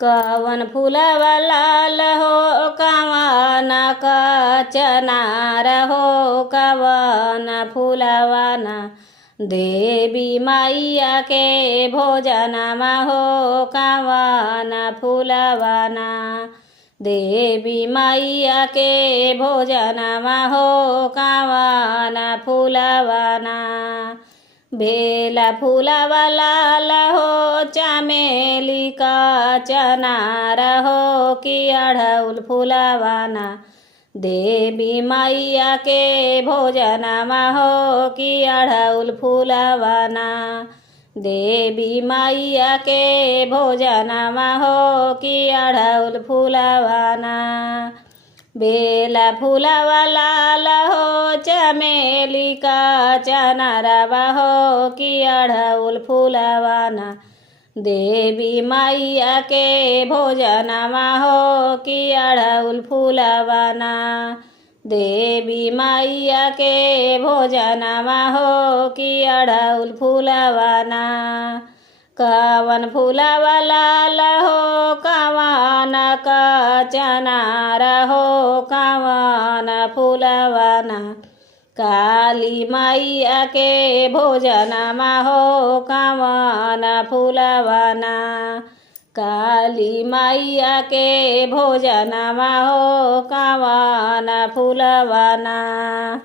कवन फूलवा लाल हो कवन का चनार हो कवन फूलवा ना देवी मैया के भोजनमा हो कवन फूलवा ना देवी मैया के भोजनमा हो कवन फूलवा ना बेला फूलवा लाल हो चमेली का चनार हो कि अड़हुल फूलवा ना देवी मैया के भोजनमा हो कि अड़हुल फूलवा ना देवी मैया के भोजनमा हो कि अड़हुल फूलवा ना बेला फूलवा लाल हो चमेली का चनारवा हो कि अड़हुल फूलवा ना देवी मैया के भोजनमा हो कि अड़हुल फूलवा ना देवी मैया के भोजनमा हो कि अड़हुल फूलवा ना कवन फूलवा लाल हो कवन का चनार हो कवन फूलवा ना काली मैया के भोजनमा हो कवन फूलवा ना काली मैया के भोजनमा हो कवन फूलवा ना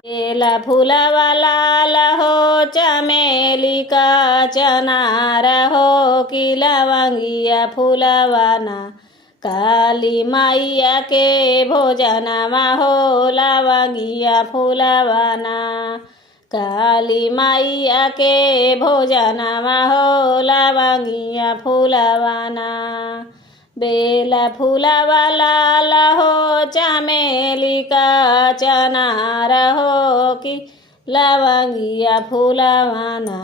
बेला फूलवा लाल हो चमेली का चनार हो कि लवंगिया फूलवा ना काली मैया के भोजनमा हो लवंगिया फूलवा ना काली मैया के भोजनमा हो लवंगिया फूलवा ना बेला फूलवा लाल हो चमेली का चनार हो कि लवंगिया फूलवा ना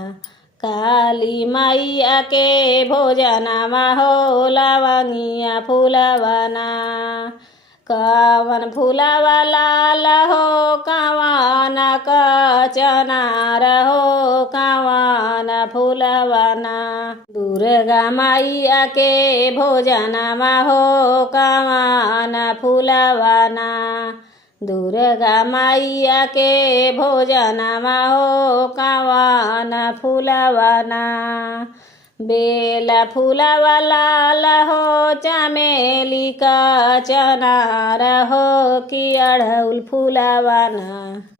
काली मैया के भोजनमा हो लवंगिया फूलवा ना कवन फूलवा लाल हो कवन का चनार हो कवन फूलवा ना दुर्गा मैया के भोजनमा हो कवन फूलवा ना दुर्गा मैया के भोजनमा हो कवन फूलवा ना बेला फूलवा लाल हो चमेली का चनार हो कि अड़हुल फूलवा ना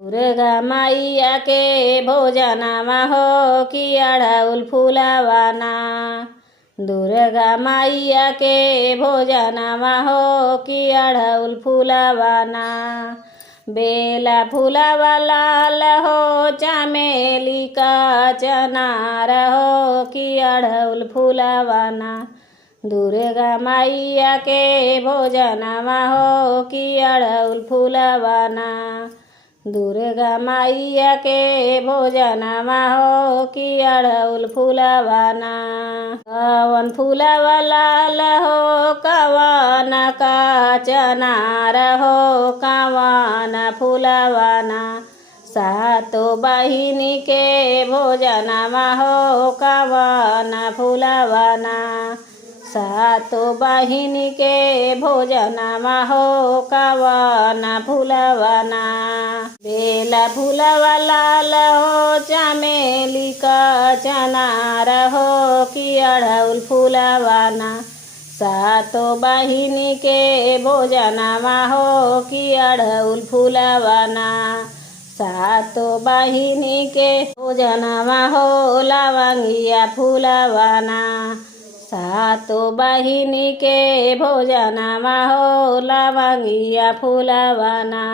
दुर्गा मैया के भोजनमा हो कि अड़हुल फूलवा ना दुर्गा मैया के भोजनमा हो कि अड़हुल फूलवा ना बेला फूलवा लाल हो चमेली का चनार हो कि अड़हुल फूलवा ना दुर्गा मैया के भोजनमा हो कि अड़हुल फूलवा ना दुर्गा मैया के भोजनमा हो कि अड़हुल फूलवा ना कवन फूलवा लाल हो कवन का चनार हो कवन फूलवा ना सातो बहिनी के भोजनमा हो कवन फूलवा ना सातो बहिनी के भोजनमा हो कवन फूलवा ना बेला फूलवा लाल हो चमेली का चनार हो कि अड़हुल फूलवा ना सातो बहिनी के भोजनमा हो कि अड़हुल फूलवा ना सातो बहिनी के भोजनमा हो लवंगिया फूलवा ना सातो बहिनी के भोजनमा हो लवंगिया फूलवा ना।